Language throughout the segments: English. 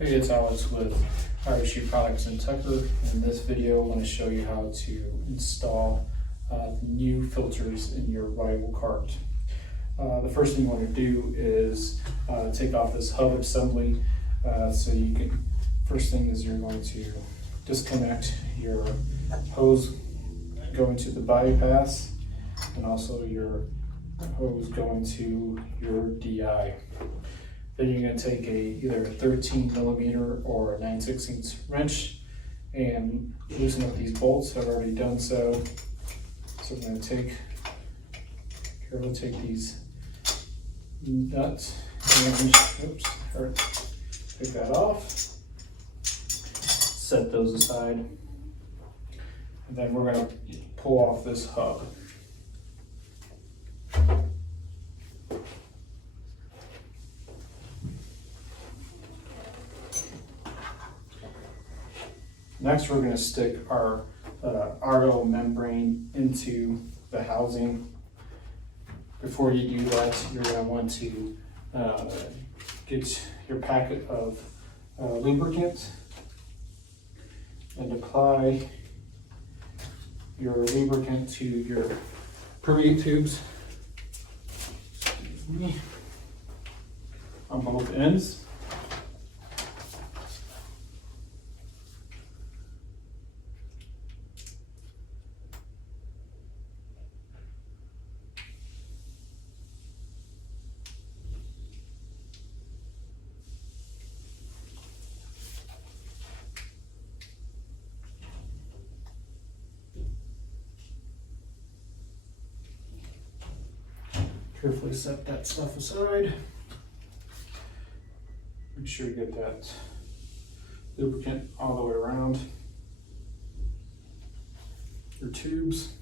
Hey, it's Alex with RSU Products in Tucker. In this video, I want to show you how to install new filters in your rival cart. The first thing you want to do is take off this hub assembly. First thing is you're going to disconnect your hose going to the bypass and also your hose going to your DI. Then you're going to take either a 13 millimeter or a 9/16 wrench and loosen up these bolts. I've already done so. So I'm going to take these nuts and take that off. Set those aside. And then we're going to pull off this hub. Next, we're going to stick our RO membrane into the housing. Before you do that, you're going to want to get your packet of lubricant and apply your lubricant to your permeate tubes on both ends. Carefully set that stuff aside. Make sure you get that lubricant all the way around your tubes.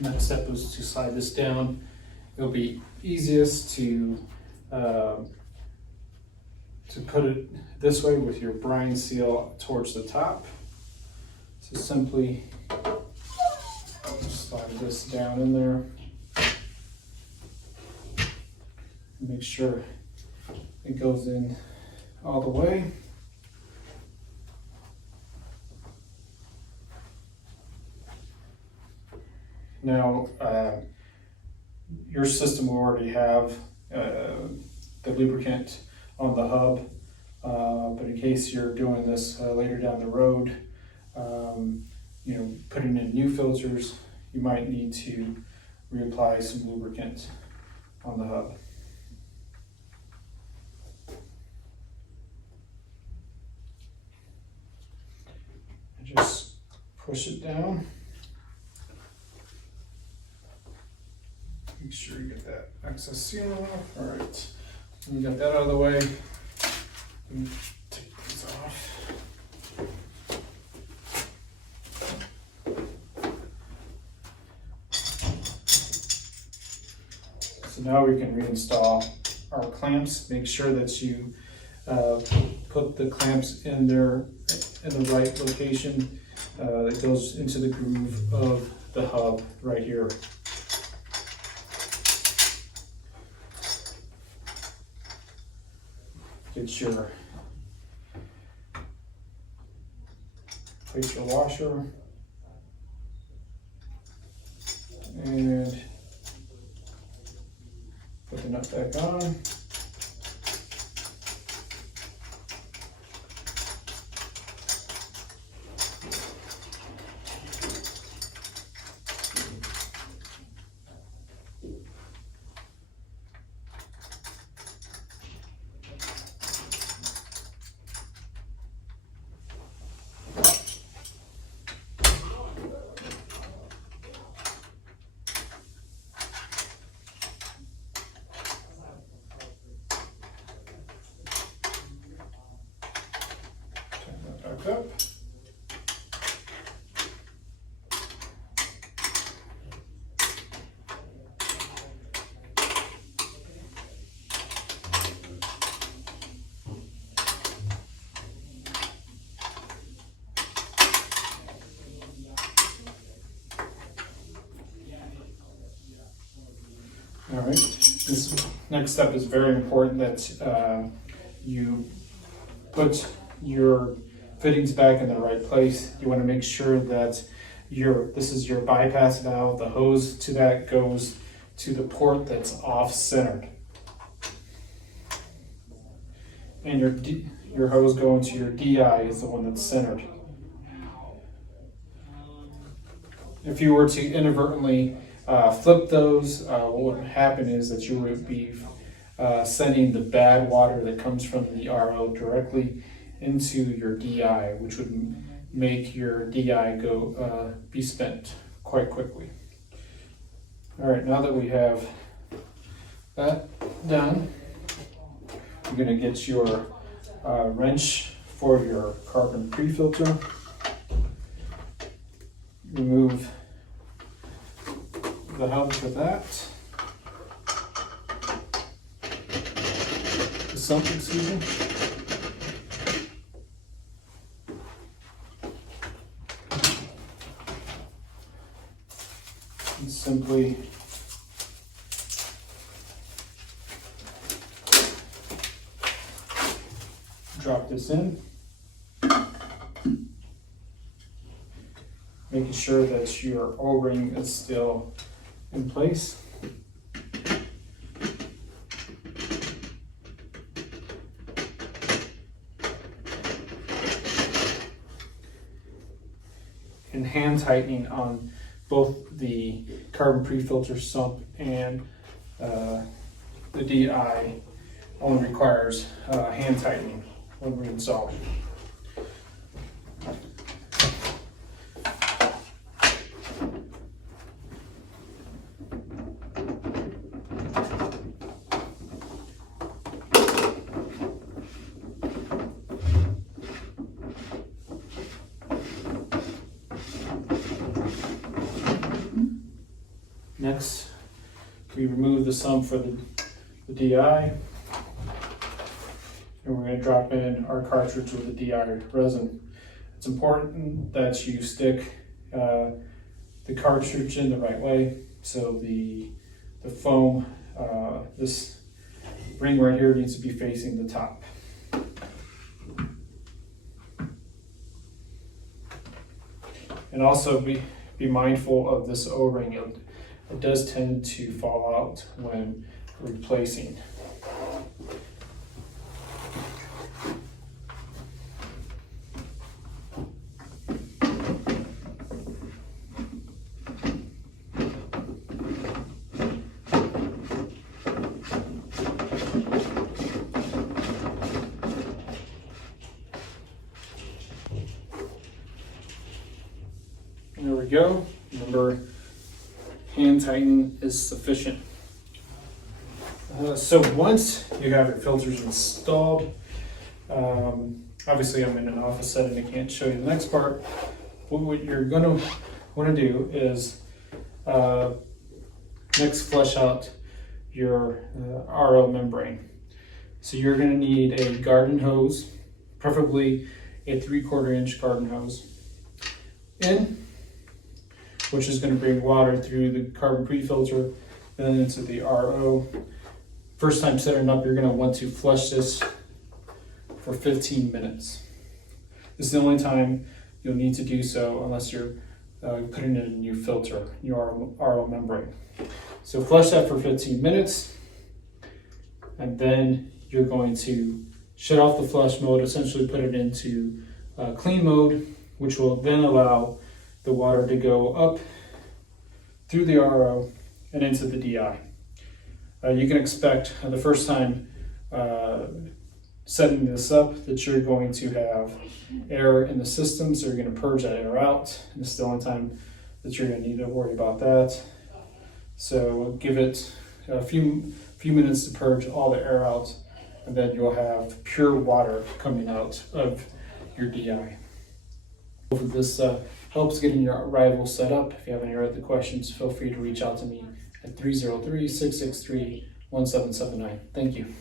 Next step is to slide this down. It'll be easiest to put it this way with your brine seal towards the top. So simply slide this down in there. Make sure it goes in all the way. Now, your system will already have the lubricant on the hub, but in case you're doing this later down the road, putting in new filters, you might need to reapply some lubricant on the hub. And just push it down. Make sure you get that excess seal off. All right, when you got that out of the way, take these off. So now we can reinstall our clamps. Make sure that you put the clamps in the right location. It goes into the groove of the hub right here. Get your place your washer and put the nut back on. All right, this next step is very important, that you put your fittings back in the right place. You want to make sure that this is your bypass valve. The hose to that goes to the port that's off-centered. And your hose going to your DI is the one that's centered. If you were to inadvertently flip those, what would happen is that you would be sending the bad water that comes from the RO directly into your DI, which would make your DI be spent quite quickly. All right, now that we have that done, you're going to get your wrench for your carbon pre-filter. Remove the hub for that. The sump, excuse me. And simply drop this in, making sure that your O-ring is still in place. And hand tightening on both the carbon pre-filter sump and the DI only requires hand tightening when we install it. Next, we remove the sump for the DI, and we're going to drop in our cartridge with the DI resin. It's important that you stick the cartridge in the right way, so the foam, this ring right here needs to be facing the top. And also be mindful of this O-ring. It does tend to fall out when replacing. There we go. Remember, hand tightening is sufficient. So once you have your filters installed, obviously I'm in an office setting, I can't show you the next part. What you're going to want to do is next flush out your RO membrane. So you're going to need a garden hose, preferably a 3/4 inch garden hose, which is going to bring water through the carbon pre-filter then into the RO. First time setting up, you're going to want to flush this for 15 minutes. This is the only time you'll need to do so unless you're putting in a new filter, your RO membrane. So flush that for 15 minutes, and then you're going to shut off the flush mode, essentially put it into clean mode, which will then allow the water to go up through the RO and into the DI. You can expect the first time setting this up that you're going to have air in the system, so you're going to purge that air out, and this is the only time that you're going to need to worry about that. So give it a few minutes to purge all the air out, and then you'll have pure water coming out of your DI. Hopefully this helps getting your arrival set up. If you have any other questions, feel free to reach out to me at 303-663-1779. Thank you.